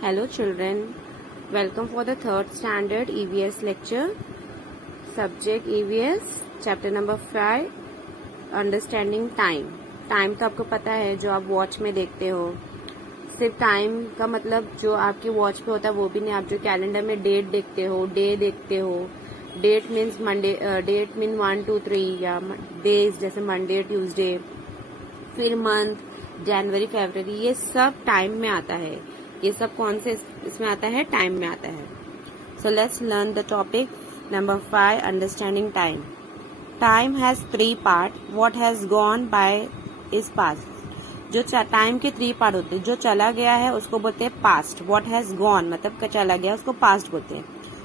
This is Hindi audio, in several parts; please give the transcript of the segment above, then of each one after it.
Hello children, welcome for the third standard EVS lecture. Subject EVS, chapter number 5, Understanding Time. Time तो आपको पता है, जो आप वॉच में देखते हो. सिर्फ टाइम का मतलब जो आपकी वॉच पे होता है वो भी नहीं, आप जो कैलेंडर में डेट देखते हो, डे देखते हो. That means Monday, that mean 1 2 3 या डेज जैसे मंडे ट्यूसडे, फिर मंथ जनवरी फरवरी, ये सब टाइम में आता है. ये सब कौन से इसमें आता है? टाइम में आता है. So let's learn the topic number 5, understanding time. Time has 3 part. What has gone by is past. जो टाइम के 3 पार्ट होते हैं. जो चला गया है उसको बोलते हैं पास्ट. व्हाट हैज गॉन मतलब चला गया, उसको पास्ट बोलते हैं.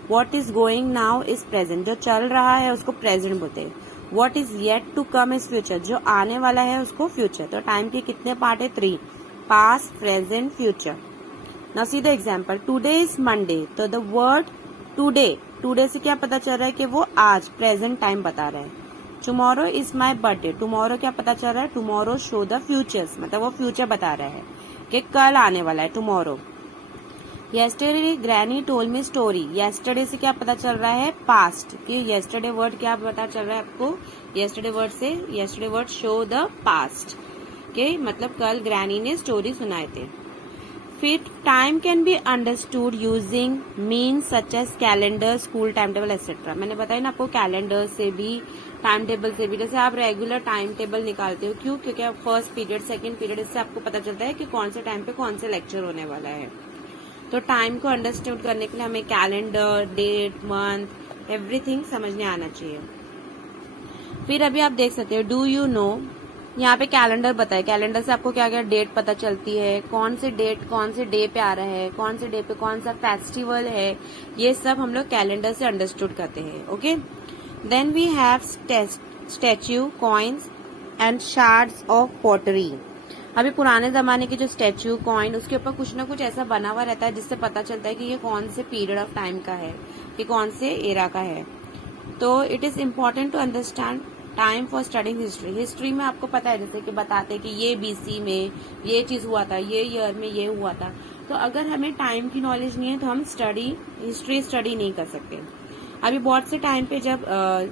What is going now is present. जो चल रहा है उसको प्रेजेंट बोलते हैं. What is yet to come is future. जो आने वाला है उसको फ्यूचर. तो टाइम के कितने पार्ट है? 3. Past, present, future. Now see the example. Today is Monday. तो द वर्ड टुडे से क्या पता चल रहा है कि वो आज प्रेजेंट टाइम बता रहा है. Tomorrow is my birthday. Tomorrow क्या पता चल रहा है? टुमारो शो द फ्यूचर्स, मतलब वो फ्यूचर बता रहा है कि कल आने वाला है, tomorrow. Yesterday granny told me story. Yesterday से क्या पता चल रहा है? पास्ट. कि येस्टरडे वर्ड क्या पता चल रहा है आपको? येस्टरडे वर्ड से yesterday word show the past के मतलब कल ग्रैनी ने स्टोरी सुनाए थे. फिर time can be understood using means such as calendar, school time table etcetera. मैंने बताया ना आपको, कैलेंडर से भी, टाइम टेबल से भी. जैसे आप रेगुलर टाइम टेबल निकालते हो, क्यों? क्योंकि आप फर्स्ट पीरियड, सेकंड पीरियड, इससे आपको पता चलता है कि कौन से टाइम पे कौन से लेक्चर होने वाला है. तो टाइम को अंडरस्टूड करने के लिए हमें कैलेंडर, डेट, मंथ, एवरीथिंग समझने आना चाहिए. फिर अभी आप देख सकते हो, डू यू नो, यहाँ पे कैलेंडर बताए. कैलेंडर से आपको क्या क्या डेट पता चलती है, कौन से डेट कौन से डे पे आ रहा है, कौन से डे पे कौन सा फेस्टिवल है, ये सब हम लोग कैलेंडर से अंडरस्टूड करते हैं. Okay. Then we have statue, coins and shards of pottery. अभी पुराने जमाने के जो स्टैच्यू, कॉइन, उसके ऊपर कुछ ना कुछ ऐसा बना हुआ रहता है जिससे पता चलता है कि ये कौन से पीरियड ऑफ टाइम का है, कि कौन से एरा का है. तो it is important to understand time for studying history. History में आपको पता है, जैसे कि बताते कि ये BC में ये चीज हुआ था, ये ईयर में ये हुआ था. तो अगर हमें टाइम की नॉलेज नहीं है तो हम हिस्ट्री स्टडी नहीं कर सकते. अभी बहुत से टाइम पे जब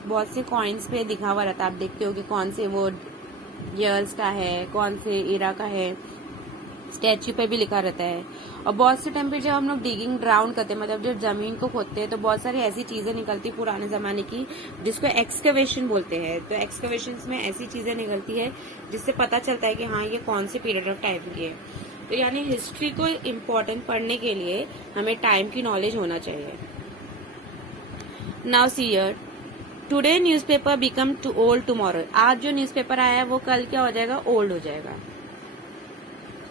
बहुत से कॉइन्स पे दिखा हुआ रहता है, आप देखते हो कि कौन से वो ईयर्स का है, कौन से एरा का है. स्टैच्यू पे भी लिखा रहता है. और बहुत से टाइम पे जब हम लोग डिगिंग ग्राउंड करते हैं, मतलब जब जमीन को खोदते हैं, तो बहुत सारी ऐसी चीजें निकलती पुराने जमाने की जिसको एक्सकवेशन बोलते हैं. तो एक्सकवेशन में ऐसी चीजें निकलती है जिससे पता चलता है कि हाँ ये कौन से पीरियड ऑफ टाइम की है. तो यानी हिस्ट्री को इम्पोर्टेंट पढ़ने के लिए हमें टाइम की नॉलेज होना चाहिए. Now see here, today newspaper become too old tomorrow. आज जो न्यूज़पेपर आया है वो कल क्या हो जाएगा? ओल्ड हो जाएगा.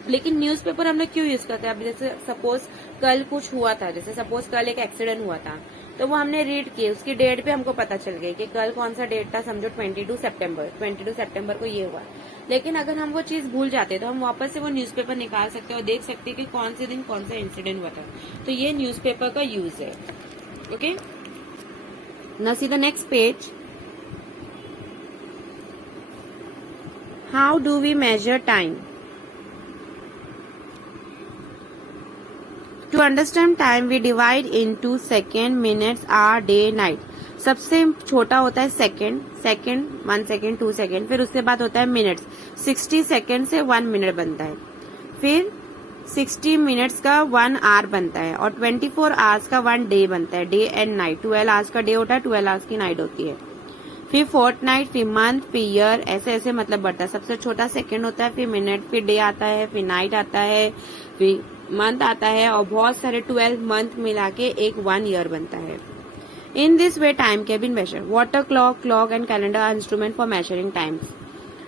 लेकिन न्यूज़पेपर हम लोग क्यों यूज करते हैं? अब जैसे सपोज कल कुछ हुआ था, जैसे सपोज कल एक एक्सीडेंट हुआ था, तो वो हमने रीड किए, उसकी डेट पे हमको पता चल गई कि कल कौन सा डेट था. समझो 22 सितंबर को ये हुआ. लेकिन अगर हम वो चीज भूल जाते तो हम वापस से वो न्यूज़पेपर निकाल सकते हैं और देख सकते हैं कि कौन से दिन कौन सा इंसिडेंट हुआ था. तो ये न्यूज़पेपर का यूज है. Okay. Now see the next page. How do we measure time? To understand time, we divide into second, minutes, hour, day, night. सबसे छोटा होता है सेकंड, 1 सेकंड, 2 सेकंड. फिर उसके बाद होता है मिनट्स. 60 सेकंड से 1 मिनट बनता है. फिर 60 मिनट्स का 1 आवर बनता है. और 24 आवर्स का 1 डे बनता है. Day and night. 12 आवर्स का डे होता है, 12 आवर्स की नाइट होती है. फिर फोर्टनाइट, फिर मंथ, फिर ईयर, ऐसे ऐसे मतलब बढ़ता है. सबसे छोटा सेकंड होता है, फिर मिनट, फिर डे आता है, फिर नाइट आता है, फिर मंथ आता है, और बहुत सारे 12 मंथ मिला के एक 1 ईयर बनता है. In this way time can be measure. Water clock and calendar are instrument for measuring times.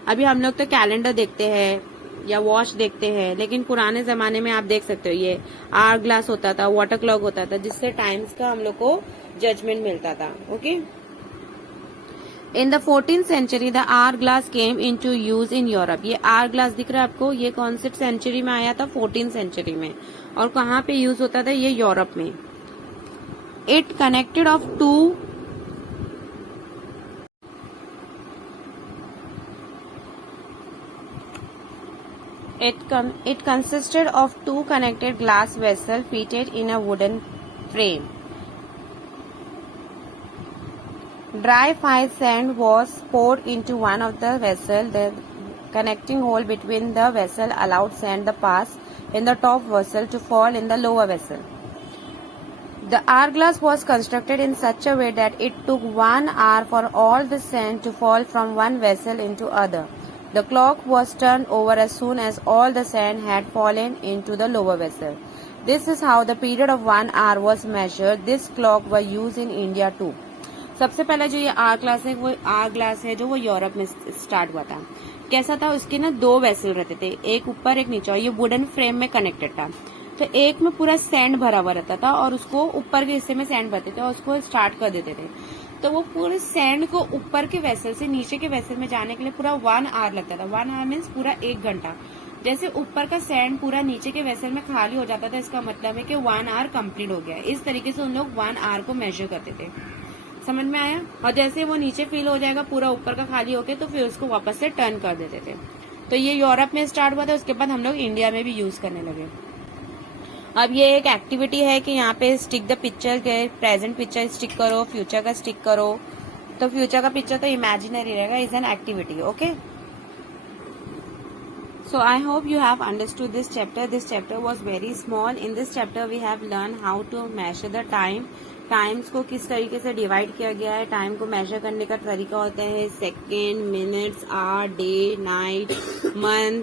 अभी हम लोग तो कैलेंडर देखते हैं या वॉच देखते हैं, लेकिन पुराने जमाने में आप देख सकते हो ये आवर ग्लास होता था, वाटर क्लॉक होता था, जिससे टाइम्स का हम लोग को जजमेंट मिलता था. Okay. In the 14th century the hour glass came into use in Europe. ये आवर ग्लास दिख रहा है आपको, ये कौन सी सेंचुरी में आया था? 14th century में. और कहाँ पे यूज होता था? ये यूरोप में. It connected of to It consisted of two connected glass vessels fitted in a wooden frame. Dry fine sand was poured into one of the vessels. The connecting hole between the vessel allowed sand to pass in the top vessel to fall in the lower vessel. The hourglass was constructed in such a way that it took 1 hour for all the sand to fall from one vessel into other. The clock was turned over as soon as all the sand had fallen into the lower vessel. This is how the period of 1 hour was measured. This clock was used in India too. सबसे पहला जो ये आर ग्लास है जो वो यूरोप में स्टार्ट हुआ था. कैसा था, उसके ना 2 वेसल रहते थे, एक ऊपर एक नीचे, और ये वुडन फ्रेम में कनेक्टेड था. तो एक में पूरा सैंड भरा हुआ रहता था और उसको ऊपर के हिस्से में सैंड भरते थे और उसको स्टार्ट कर देते थे. तो वो पूरे सैंड को ऊपर के वेसल से नीचे के वेसल में जाने के लिए पूरा 1 आवर लगता था. 1 आवर मीन्स पूरा 1 घंटा. जैसे ऊपर का सैंड पूरा नीचे के वेसल में खाली हो जाता था, इसका मतलब है कि 1 आवर कंप्लीट हो गया. इस तरीके से उन लोग 1 आवर को मेजर करते थे. समझ में आया. और जैसे वो नीचे फिल हो जाएगा पूरा ऊपर का खाली होके, तो फिर उसको वापस से टर्न कर देते थे. तो ये यूरोप में स्टार्ट हुआ था, उसके बाद हम लोग इंडिया में भी यूज करने लगे. अब ये एक एक्टिविटी है कि यहाँ पे स्टिक द पिक्चर के प्रेजेंट पिक्चर स्टिक करो, फ्यूचर का स्टिक करो. तो फ्यूचर का पिक्चर तो इमेजिनरी रहेगा, is an activity. Okay, so I hope you have understood this chapter. This chapter was very small. In this chapter we have learned how to measure the time. Times को किस तरीके से डिवाइड किया गया है. टाइम को मेजर करने का तरीका होता है second, minutes, hour, day, night, month.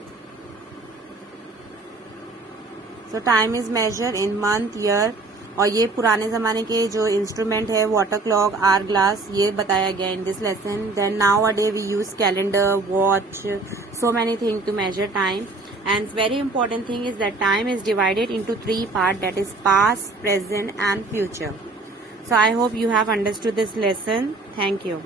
So time is measure in month, year. और ये पुराने जमाने के जो इंस्ट्रूमेंट है, वाटर क्लॉक, आवर ग्लास, ये बताया गया in this lesson. Then now a day we use calendar, watch, so many things to measure time. And very important thing is that time is divided into 3 parts, that is past, present and future. So I hope you have understood this lesson. Thank you.